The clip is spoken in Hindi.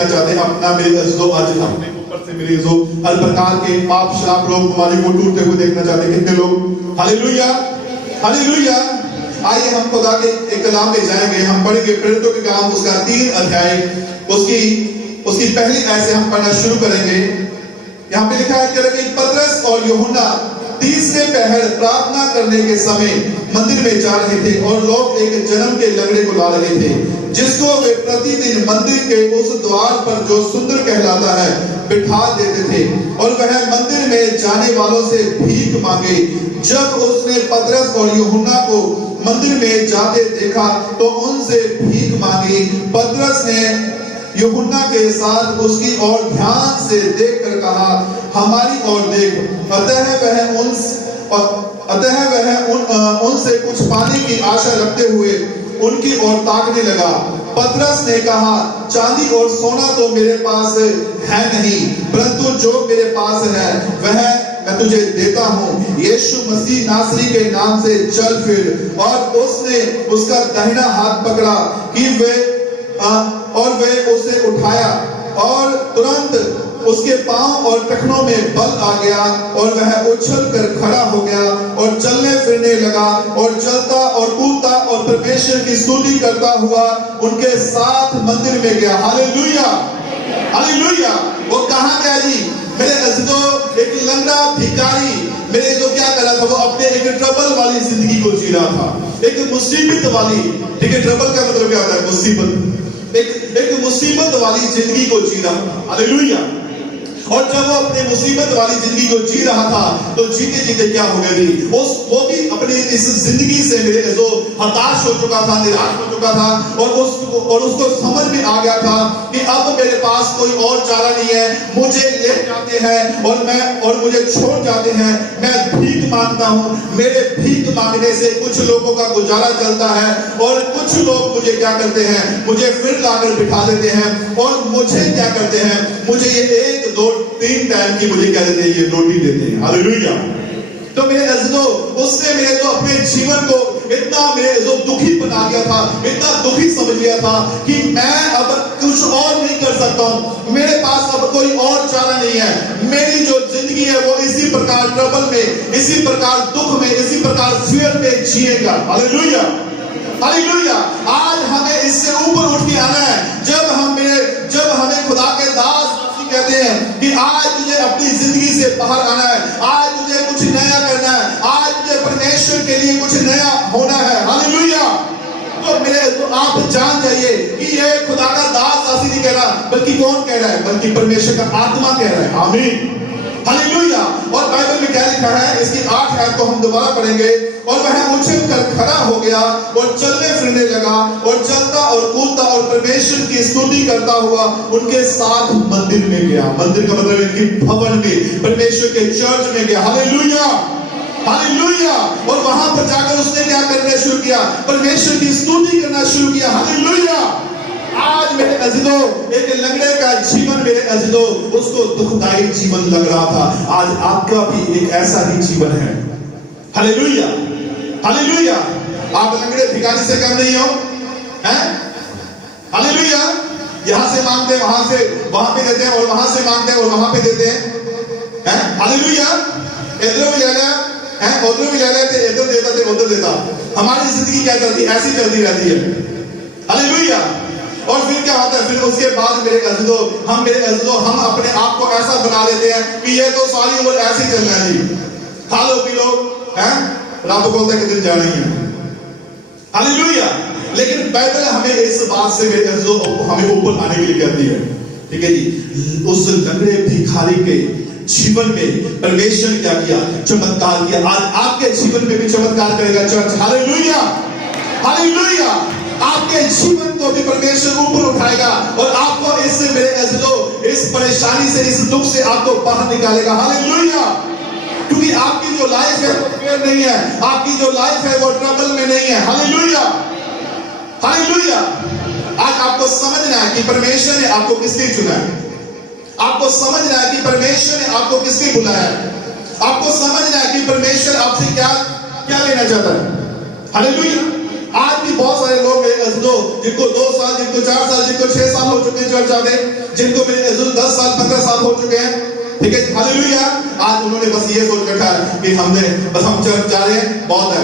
देखना चाहते हैं। अपना मेरे अज़ीज़ों आज अपने ऊपर से मेरे जो हर प्रकार के पाप श्राप रोग बीमारी को टूटते हुए देखना चाहते हैं। कितने लोग? Hallelujah, hallelujah. आइए हम खुदा के एक कलाम में जाएंगे। हम पढ़ेंगे प्रेरितों के काम उसका 3 अध्याय, उसकी पहली आयत से हम पढ़ना शुरू करेंगे। यहाँ पे लिखा है कि पतरस और यूहन्ना तीसरे पहर प्रार्थना करने के समय मंदिर में जा रहे थे और लोग एक जन्म के लंगड़े को ला रहे थे, जिसको वे प्रतिदिन मंदिर के उस द्वार पर जो सुंदर कहलाता है बिठा देते थे, और वह मंदिर में जाने वालों से भीख मांगे। जब उसने पतरस और यूहन्ना को मंदिर में जाते देखा तो उनसे भीख मांगी। पतरस ने यूहन्ना के साथ उसकी ओर ध्यान से देखकर कहा, हमारी ओर देख। अतः वह उनसे कुछ पाने की आशा रखते हुए उनकी ओर ताकने लगा। पतरस ने कहा, चांदी और सोना तो मेरे पास है नहीं, परंतु जो मेरे पास है वह मैं तुझे देता हूँ। यीशु मसीह नासरी के नाम से चल फिर। और उसने उसका दाहिना हाथ पकड़ा कि और वे उसे उठाया, और तुरंत उसके पांव और टखनों में बल आ गया और वह उछल कर खड़ा हो गया और चलने फिरने लगा और चलता और कूदता और परमेश्वर की स्तुति करता हुआ उनके साथ मंदिर में गया। Hallelujah, hallelujah. वो कहाँ गया जी? मेरे अज़ीज़ों, एक लंगड़ा भिखारी मेरे जो क्या कर रहा था, वो अपने एक ट्रबल वाली जिंदगी को जी रहा था, एक मुसीबत वाली। ठीक है, ट्रबल का मतलब क्या होता है? मुसीबत। एक मुसीबत वाली जिंदगी को जी रहा। हालेलुया। और जब वो अपने मुसीबत वाली जिंदगी को जी रहा था तो जीते जीते क्या हो गया जी? वो भी अपने इस जिंदगी से मेरे जो हताश हो चुका था, निराश हो चुका था, और उसको समझ में आ गया था कि अब मेरे पास कोई और चारा नहीं है। मुझे ले जाते हैं और मुझे छोड़ जाते हैं। मैं भीख मांगता हूँ। मेरे भीख मांगने से कुछ लोगों का गुजारा चलता है, और कुछ लोग मुझे क्या करते हैं? मुझे फिर लाकर बिठा देते हैं, और मुझे क्या करते हैं? मुझे ये 1 2 3 टाइम की मुझे क्या देते हैं? ये रोटी देते हैं। हालेलुया। तो मेरे अज़ीज़ों, उसने मेरे जो अपने जीवन को इतना मेरे जो दुखी बना दिया था, इतना दुखी समझ लिया था कि मैं अब कुछ और नहीं कर सकता हूँ। मेरे पास अब कोई और चारा नहीं है। मेरी जो जिंदगी है वो इसी प्रकार ट्रबल में, इसी प्रकार दुख में, इसी प्रकार फियर में जिएगा। Hallelujah, hallelujah. आज हमें इससे ऊपर उठ के आना है। जब हमें खुदा के दास कहते हैं कि आज तुझे अपनी जिंदगी से बाहर आना है, आज तुझे कुछ नया करना है, आज तुझे परमेश्वर के लिए कुछ नया होना है। हालेलुया। तो आप जान जाइए कि ये खुदा का दास आसी नहीं कह रहा, बल्कि कौन कह रहा है? बल्कि परमेश्वर का आत्मा कह रहा है। आमीन, हालेलुया। और बाइबल में क्या लिखा है? इसकी 8 आयत को हम दोबारा पढ़ेंगे। और वह उछल कर खड़ा हो गया और चलने फिरने लगा और चलता और कूदता और परमेश्वर की स्तुति करता हुआ उनके साथ मंदिर में गया। मंदिर का मतलब इनकी भवन में, परमेश्वर के चर्च में गया। Hallelujah, hallelujah. और वहां पर जाकर उसने क्या करना शुरू किया? परमेश्वर की स्तुति करना शुरू किया। हालेलुया। आज मेरे अज़ीज़ों, एक लंगड़े का जीवन मेरे अज़ीज़ों उसको दुखदायी जीवन लग रहा था। आज आपका भी एक ऐसा ही जीवन है। Hallelujah, hallelujah. आप लंगड़े भिखारी से कम नहीं हो, हैं? हालेलुया। यहां से मांगते हैं, वहां पे देते हैं, और वहां से मांगते हैं और वहां पे देते हैं। हालेलुया। इधर भी ले लिया है, उधर भी ले लेते, इधर देता थे, उधर देता। हमारी जिंदगी क्या चलती? ऐसी चलती रहती है। हालेलुया। और फिर क्या होता है? फिर उसके बाद मेरे अज़ीज़ों, हम अपने आप को ऐसा बना लेते हैं कि ये तो सारी उम्र ऐसे ही चलना है जी, खा लो पी लो, हैं? रब बोलता है कि दिन जाना ही है। हालेलुया। लेकिन बाइबल हमें इस बात से मेरे अज़ीज़ों हमें ऊपर आने के लिए कहती है। ठीक है जी। उस लंगड़े भिखारी के जीवन में परमेश्वर क्या किया? चमत्कार किया। आज आपके जीवन में भी चमत्कार करेगा चर्च। Hallelujah, hallelujah. आपके जीवन को भी परमेश्वर ऊपर उठाएगा और आपको इससे मेरे अज़ीज़ों, इस परेशानी से, इस दुख से आपको बाहर निकालेगा। हालेलुया। क्योंकि आपकी जो लाइफ है वो फेयर नहीं है, आपकी जो लाइफ है वो ट्रबल में नहीं है। Hallelujah, hallelujah. आज आपको समझना है कि परमेश्वर ने आपको किस लिए चुना है। आपको समझना है कि परमेश्वर ने आपको किस लिए बुलाया है। आपको समझना है कि परमेश्वर आपसे क्या क्या लेना चाहता है। हालेलुया। आज भी बहुत सारे लोग मेरे अज़ीज़ों, जिनको 2 साल, जिनको 4 साल, जिनको 6 साल हो चुके हैं चर्च आते, जिनको मेरे अज़ीज़ों 10 साल 15 साल हो चुके हैं, ठीक है, हालेलुया। आज उन्होंने बस ये सोच रखा है कि हम चर्च जा रहे हैं, बहुत है।